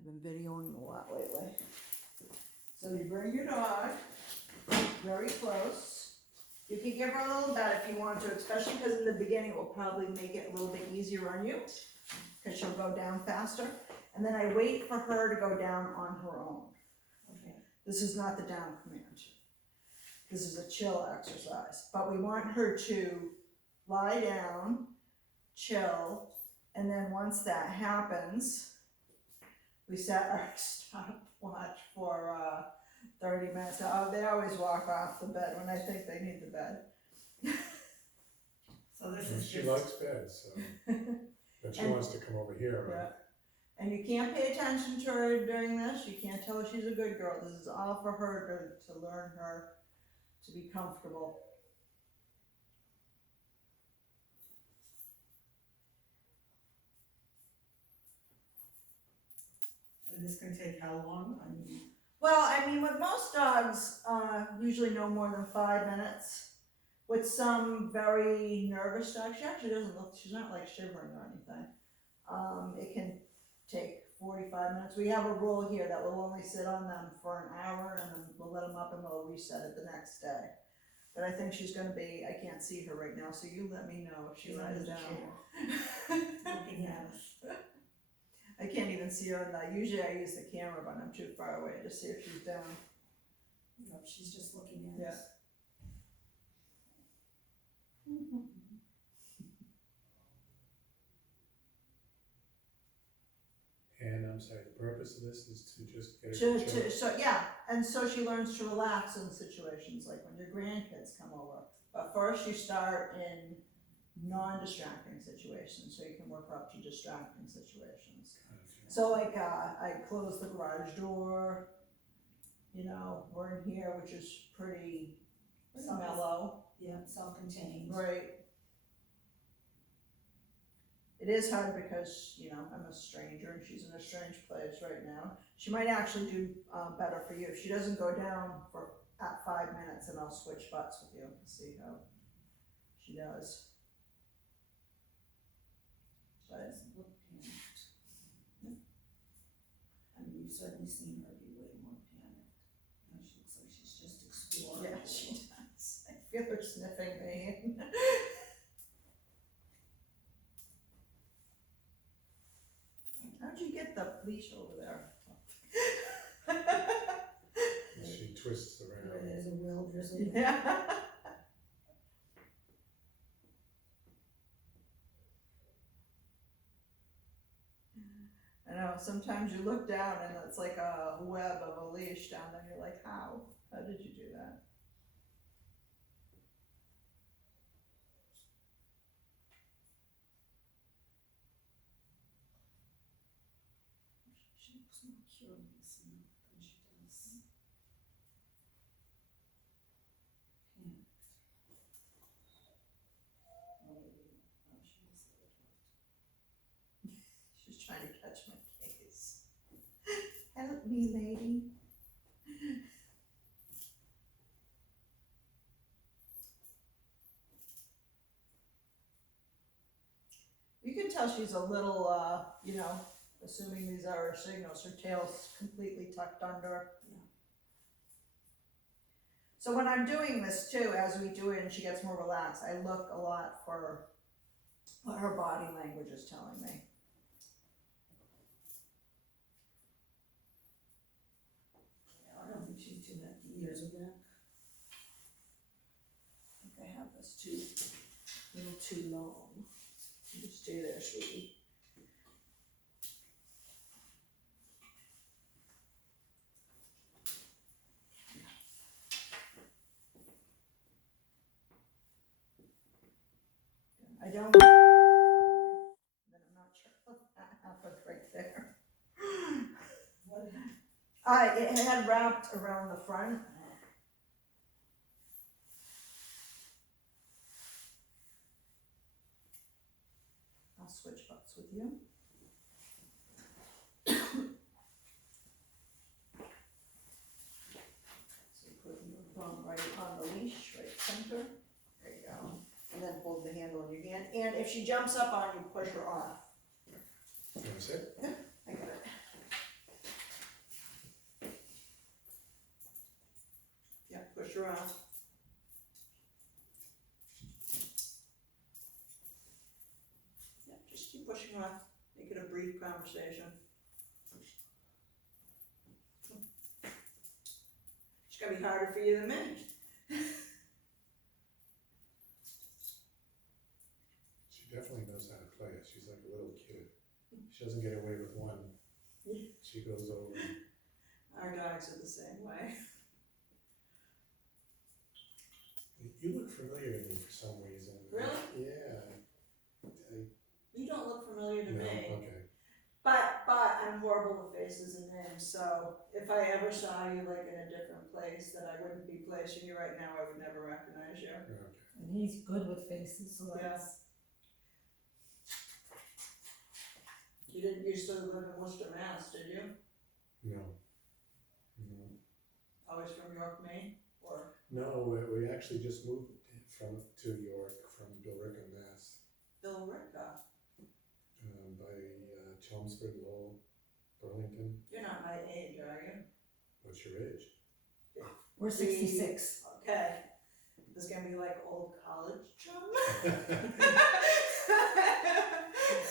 I've been videoing a lot lately. So you bring your dog very close. You can give her a little bed if you want to, especially because in the beginning it will probably make it a little bit easier on you, because she'll go down faster. And then I wait for her to go down on her own. Okay. This is not the down command. This is a chill exercise, but we want her to lie down, chill, and then once that happens, we set our stopwatch for 30 minutes. They always walk off the bed when I think they need the bed. So this And is she just, likes beds, so, but she And- wants to come over here, right? Yeah. And you can't pay attention to her during this. You can't tell her she's a good girl. This is all for her to learn her to be comfortable. and this can take how long? I mean, Well, I mean, with most dogs, usually no more than 5 minutes. With some very nervous dogs, she actually doesn't look, she's not like shivering or anything. It can take 45 minutes. We have a rule here that we'll only sit on them for an hour and then we'll let them up and we'll reset it the next day. But I think she's gonna be, I can't see her right now, so you let me know if she she's on lies the down. chair, looking at us. I can't even see her on that. Usually I use the camera, but I'm too far away to see if she's down. Yep, she's just looking at Yeah. us. And I'm sorry, the purpose of this is to just get her To, to chill. so, yeah, and so she learns to relax in situations like when your grandkids come over. But first you start in non-distracting situations, so you can work up to distracting situations. So like, I close the garage door, you know, we're in here, which is pretty mellow, Yeah, self-contained. right? It is hard because, you know, I'm a stranger and she's in a strange place right now. She might actually do better for you. If she doesn't go down at 5 minutes, and I'll switch butts with you and see how she does. She doesn't look panicked. I mean, you've certainly seen her be way more panicked. You know, she looks like she's just exploring. Yeah, she does. I feel her sniffing me. How'd you get the leash over there? And she twists Where around. there's a real drizzle. Yeah. I know, sometimes you look down and it's like a web of a leash down there, you're like, how? How did you do that? She looks more curious now than she does. Panicked. Oh, she is a little. She's trying to catch my gaze. Help me, lady. You can tell she's a little, you know, assuming these are her signals, her tail's completely tucked under. Yeah. So when I'm doing this too, as we do it and she gets more relaxed, I look a lot for what her body language is telling me. Yeah, I don't think she's too bad. Years of that. I think I have this too, a little too long. You stay there, sweetie. I don't. Then I'm not sure what that happened right there. What? It had wrapped around the front. I'll switch butts with you. So you put your thumb right on the leash, right center. There you go. And then hold the handle in your hand. And if she jumps up on you, push her off. You wanna sit? I got it. around. Yeah, just keep pushing on, make it a brief conversation. It's gonna be harder for you than me. She definitely knows how to play it. She's like a little kid. She doesn't get away with one. Yeah. She goes over. Our dogs are the same way. You look familiar to me for some reason. Really? Yeah. You don't look familiar to No, me. okay. But I'm horrible with faces and names, so if I ever saw you like in a different place that I wouldn't be placing you right now, I would never recognize you. Okay. And he's good with faces, so Yeah. that's, You didn't used to live in Worcester, Mass, did you? No. No. Always from York, Maine, or No, we actually just moved to York from Billerica, Mass. Billerica? By Chelmsford, Lowell, Burlington. You're not my age, are you? What's your age? we're 66. Okay. This is gonna be like old college chum.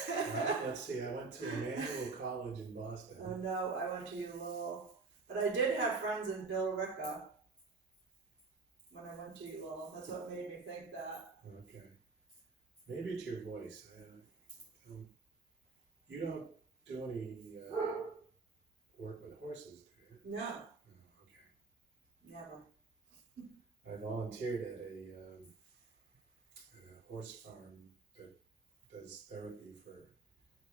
Well, let's see, I went to Emmanuel College in Boston. Oh no, I went to Lowell, but I did have friends in Billerica when I went to Lowell. That's what made me think that. Okay. Maybe it's your voice. You don't do any work with horses, do you? No, Oh, okay. never. I volunteered at a horse farm that does therapy for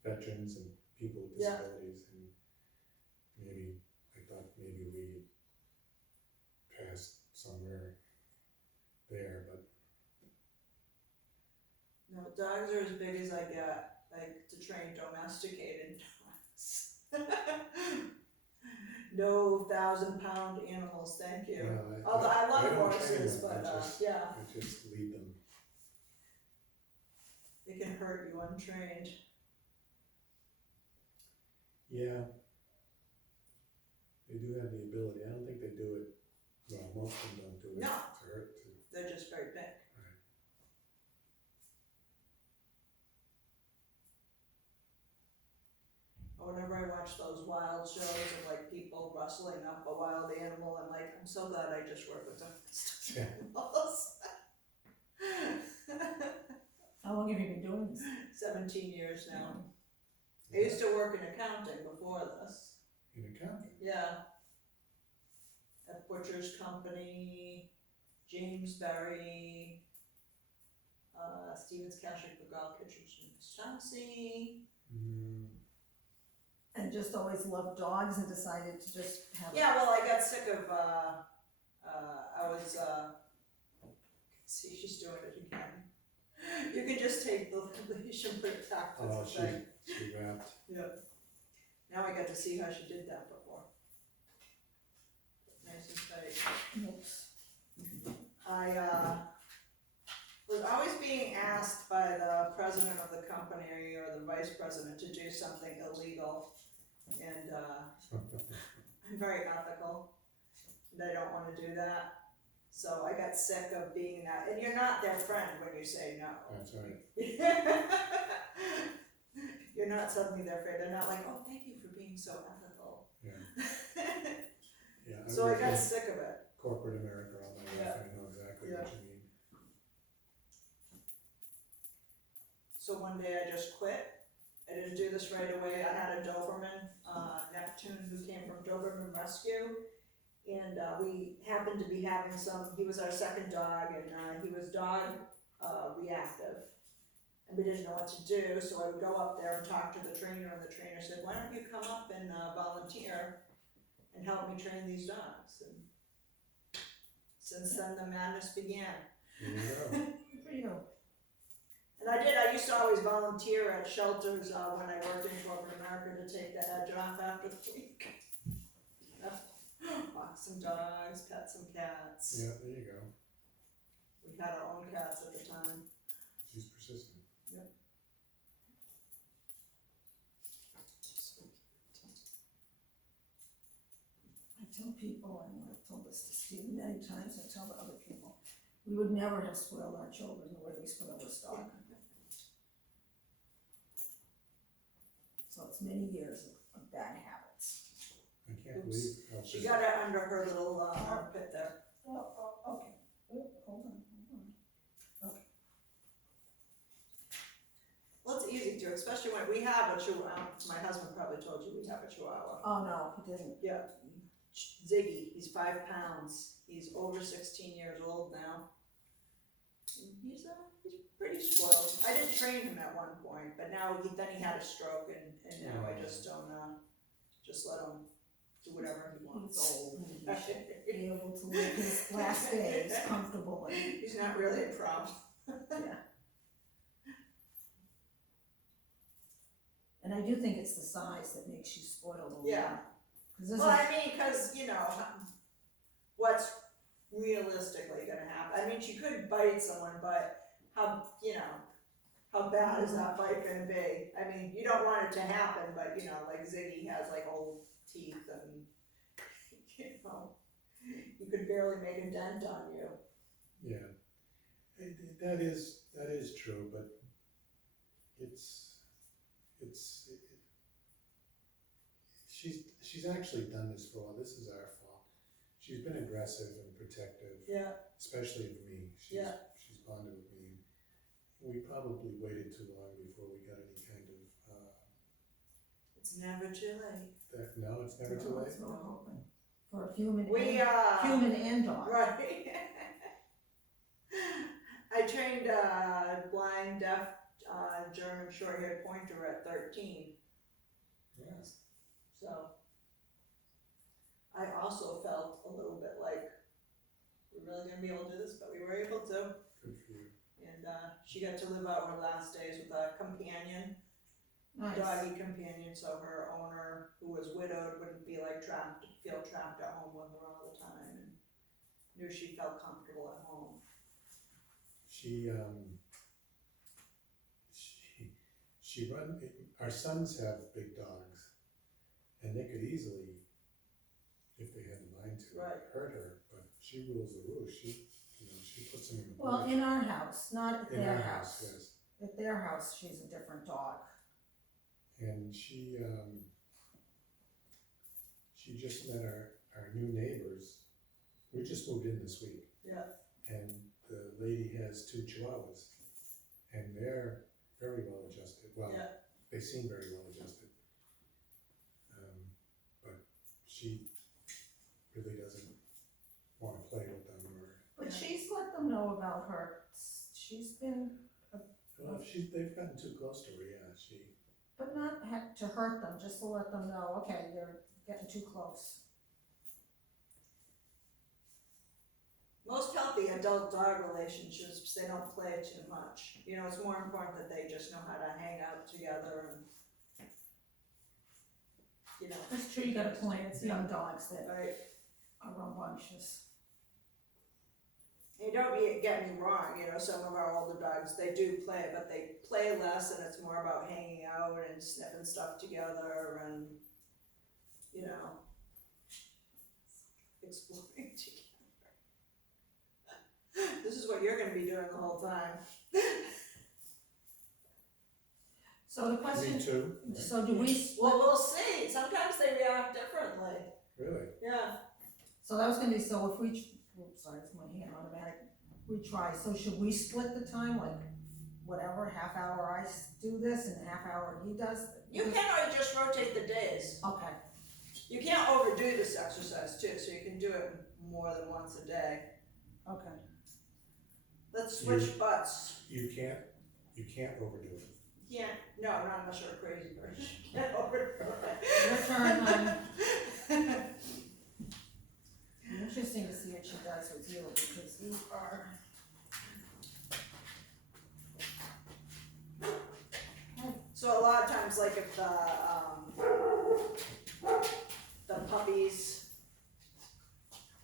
veterans and people with Yeah. disabilities, and I thought maybe we passed somewhere there, but No, dogs are as big as I get, like to train domesticated dogs. No 1,000-pound animals, thank you. well, Although I love don't train horses, them, but I just lead them. it can hurt you untrained. Yeah. They do have the ability. I don't think they do it, well, most of them don't do it No. to hurt, They're just very big. Right. Whenever I watch those wild shows of like people rustling up a wild animal, I'm like, I'm so glad I just work with domestic Yeah. animals. How long have you been doing this? 17 years now. I used to work in accounting before this. In accounting. Yeah. At Butcher's Company, Jamesbury, Stevens Kashik, Begal, Kitchen, Chauncey. Mm, And just always loved dogs and decided to just have. Yeah, well, I got sick of, see, she's doing it again. You can just take the leash and put it back to oh, the thing. she wrapped. Yep. Now I got to see how she did that before. Nice and tight. Oops. I was always being asked by the president of the company or the vice president to do something illegal, and I'm very ethical, and I don't want to do that. So I got sick of being that, and you're not their friend when you say no. That's right. You're not suddenly their friend. They're not like, oh, thank you for being so ethical. Yeah. Yeah. So I worked got in sick of it. corporate America all my life. Yeah. I know exactly Yeah. what you mean. So one day I just quit. I didn't do this right away. I had a Doberman, Neptune, who came from Doberman Rescue. And we happened to be having he was our second dog, and he was dog reactive. And we didn't know what to do, so I would go up there and talk to the trainer, and the trainer said, why don't you come up and volunteer and help me train these dogs? And since then, the madness began. There you go. Good for you. And I used to always volunteer at shelters when I worked in corporate America to take the edge off after the week. Walk some dogs, pet some cats. Yeah, there you go. We had our own cats at the time. She's persistent. I tell people, and I've told this to Steve many times, I tell the other people, we would never have spoiled our children the way we spoiled this dog. So it's many years of bad habits. I can't Oops. believe how. She got it under her little armpit there. Okay. Oh, hold on. Well, it's easy to, especially when we have a chihuahua. My husband probably told you we have a chihuahua. Oh, no, he didn't. Yeah. Ziggy, he's 5 pounds. He's over 16 years old now. He's pretty spoiled. I did train him at one point, but now then he had a stroke, and now I just don't just let him do whatever he He's wants. old, and he should be able to live his last days comfortably. He's not really a problem. Yeah. And I do think it's the size that makes you spoiled a lot. Yeah. 'Cause this Well, is- I mean, because what's realistically gonna happen? I mean, she could bite someone, but how bad is that bite gonna be? I mean, you don't want it to happen, but like Ziggy has like old teeth, and you could barely make a dent on you. Yeah, that is true, but she's actually done this for a while. This is our fault. She's been aggressive and protective, Yeah, especially of me. She's bonded with me. We probably waited too long before we got any kind of, it's never too late. no, it's never too No, late. that's what we're hoping. For human We and dog. right. I trained a blind, deaf, German short-haired pointer at 13. Yes. So I also felt a little bit like we're really gonna be able to do this, but we were able to. Good for you. And she got to live out her last days with a companion, Nice. doggy companion, so her owner, who was widowed, wouldn't be like feel trapped at home with her all the time, and knew she felt comfortable at home. Our sons have big dogs, and they could easily, if they had the mind to, Right. hurt her, but she rules the roost. She puts them in the Well, place. in our house, not at In their our house. yes. At their house, she's a different dog. And she just met our new neighbors. We just moved in this week. Yeah. And the lady has 2 chihuahuas, and they're very well adjusted. Well, Yeah. they seem very well adjusted. But she really doesn't want to play with them, But Yeah. she's let them know about her. She's been, well, if they've gotten too close to her, yeah, but not to hurt them, just to let them know, okay, they're getting too close. Most healthy adult dog relationships, they don't play too much. It's more important that they just know how to hang out together and, That's true, you got a point, it's young dogs that right? are rambunctious. And don't get me wrong, some of our older dogs, they do play, but they play less, and it's more about hanging out and sniffing stuff together and, exploring together. This is what you're gonna be doing the whole time. So the question, me too. so do we, Well, we'll see. Sometimes they react differently. Really? Yeah. so that was gonna be, so if we, oops, sorry, it's my hand automatic, we try, so should we split the time, like, whatever, half hour I do this and half hour he does? You can just rotate the days. Okay, You can't overdo this exercise too, so you can do it more than once a day. okay. Let's switch butts. You can't overdo it. No, not unless you're a crazy person. You can't overdo it. Your turn, hon. Interesting to see what she does with you, because you are. So a lot of times, like if the puppies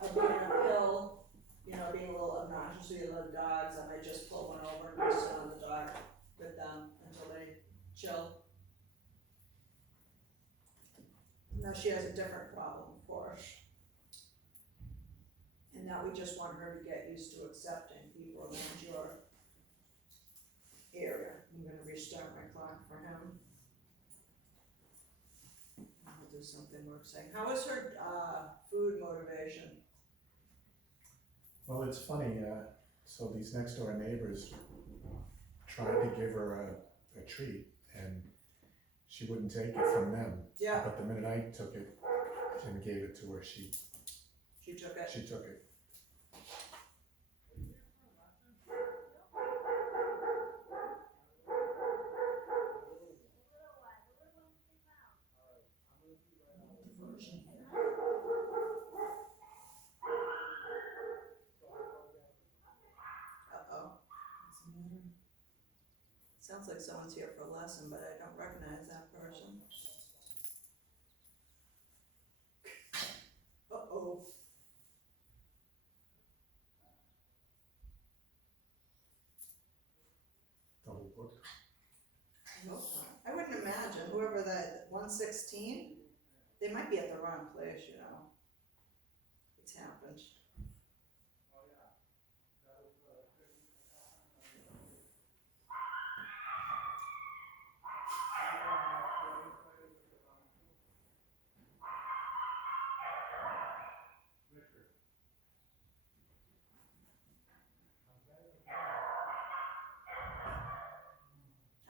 are being a pill, being a little obnoxious to the other dogs, I might just pull one over and just sit on the dog with them until they chill. Now she has a different problem for us. And that we just want her to get used to accepting people around your area. I'm gonna restart my clock for him. I'll do something more exciting. How was her, food motivation? Well, it's funny, so these next door neighbors tried to give her a treat, and she wouldn't take it from them. Yeah, But the minute I took it and gave it to her, she she took it. took it. Diversion here. Uh-oh. What's the matter? Sounds like someone's here for a lesson, but I don't recognize that person. Uh-oh. Double booked. I hope not. I wouldn't imagine, whoever that, 116, they might be at the wrong place, you know. It's happened.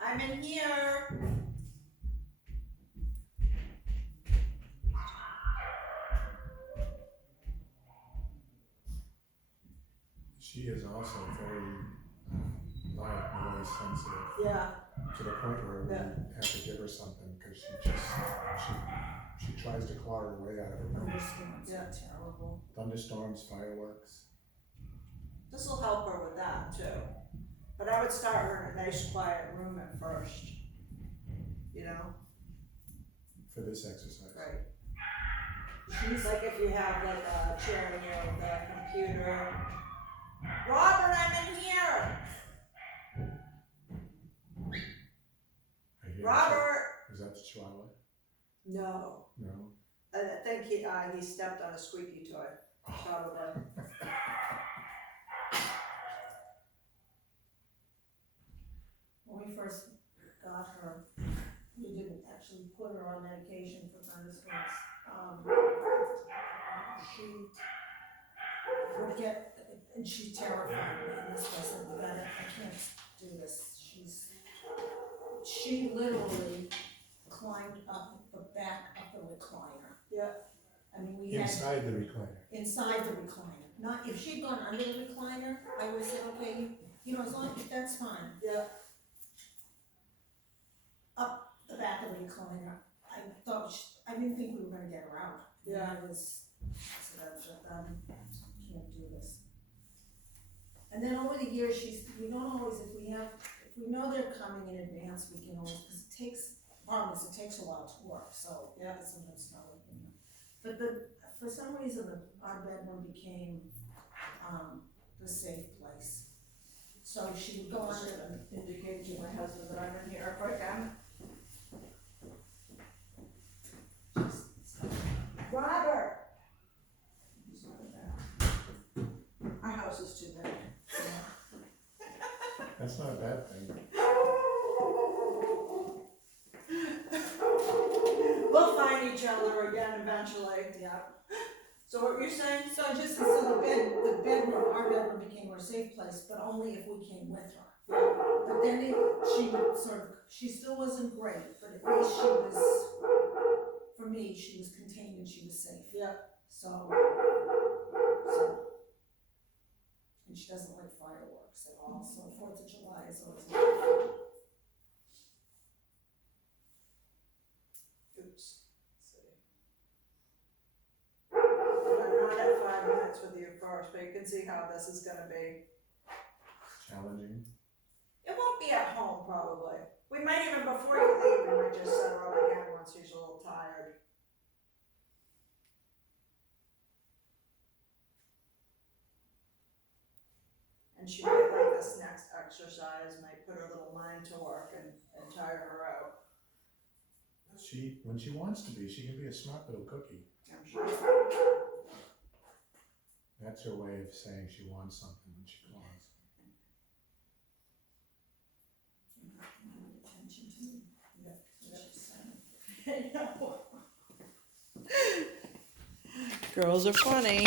I'm in here. She is also very loud, noise sensitive, Yeah, to the point where we have to give her something, because she tries to claw her way out of her room. Thunderstorms Yeah. are terrible. Thunderstorms, fireworks. this will help her with that too. But I would start her in a nice quiet room at first. You know? For this exercise. Right. She's like if you have like a chair near the computer. Robert, I'm in here! I hear Robert! Is that the Chihuahua? No. No? I think he stepped on a squeaky toy, probably. When we first got her, we didn't actually put her on medication for thunderstorms. She would get, and she terrified me, and this was, I can't do this. She literally climbed up the back of the recliner. Yeah. I mean, we had. Inside the recliner. Inside the recliner, not, if she'd gone under the recliner, I would've said, okay, you know, as long as, that's fine. Yeah. Up the back of the recliner, I didn't think we were gonna get her out. Yeah. I said, can't do this. And then over the years, we don't always, if we know they're coming in advance, we can always, cause it takes a while to work, so. Yeah. Sometimes not, you know. But for some reason, our bedroom became, the safe place. So she would go under the. Indicate to my husband that I'm in here if I can. Robert! He's not in there. Our house is too big. That's not a bad thing. We'll find each other again eventually. Yeah. So what you're saying? So the bedroom, our bedroom became her safe place, but only if we came with her. But then she would she still wasn't great, but at least she was, for me, she was contained and she was safe. Yeah. So, and she doesn't like fireworks at all, so 4th of July is always a good fun. Oops. Let's see. I'm not at 5 minutes with you first, but you can see how this is gonna be. Challenging. It won't be at home probably. We might even, before you leave, we might just set her up again once she's a little tired. And she might like this next exercise, might put her little mind to work and tire her out. When she wants to be, she can be a smart little cookie. I'm sure. That's her way of saying she wants something when she calls. Attention to me. Yeah, That's what she said. Girls are funny.